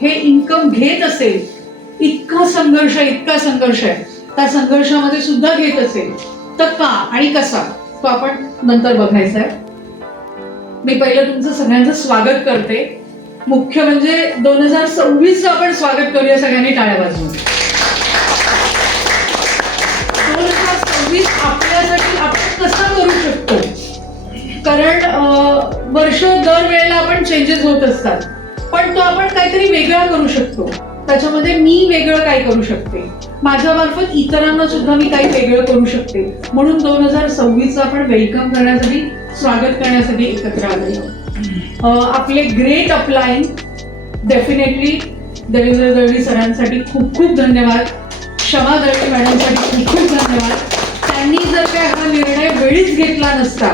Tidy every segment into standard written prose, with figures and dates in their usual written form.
हे इन्कम घेत असेल, इतका संघर्ष आहे, त्या संघर्षामध्ये सुद्धा घेत असेल तर का आणि कसा, तो आपण नंतर बघायचा आहे. मी पहिलं तुमचं सगळ्यांचं स्वागत करते. मुख्य म्हणजे 2026चं आपण स्वागत करूया सगळ्यांनी टाळ्या वाजवून. 2026 आपल्यासाठी आपण कसं करू शकतो, कारण वर्ष दर वेळेला आपण चेंजेस होत असतात, पण तो आपण काहीतरी वेगळा करू शकतो. त्याच्यामध्ये मी वेगळं काय करू शकते, माझ्या मार्फत इतरांना सुद्धा मी काही वेगळं करू शकते, म्हणून 2026चं आपण वेलकम करण्यासाठी, स्वागत करण्यासाठी एकत्र आलेलो. आपले great upline, definitely Devendra Dalvi सरांसाठी खूप खूप धन्यवाद. क्षमा दळवी मॅडमसाठी खूप खूप धन्यवाद. त्यांनी जर काय हा निर्णय वेळीच घेतला नसता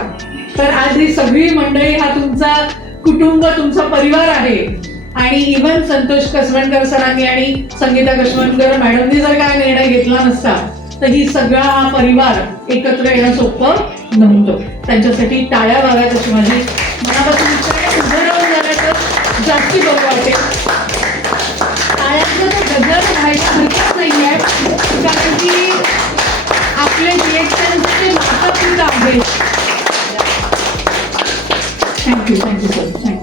तर आज ही सगळी मंडळी, हा तुमचा कुटुंब, तुमचा परिवार आहे. आणि इव्हन संतोष कसवणकर सरांनी आणि संगीता कसवणकर मॅडमनी जर काय निर्णय घेतला नसता तर ही सगळा हा परिवार एकत्र येणं सोपं नव्हतं. त्यांच्यासाठी टाळ्या वागायत अशी माझी मनापासून उभं राहून झालं तर जास्ती बरं वाटेल. टाळ्यांचं तर गजर व्हायला हरकत नाही आहे, कारण की आपले रिएक्शनचं ते नातं आहे. Thank you sir, thank you.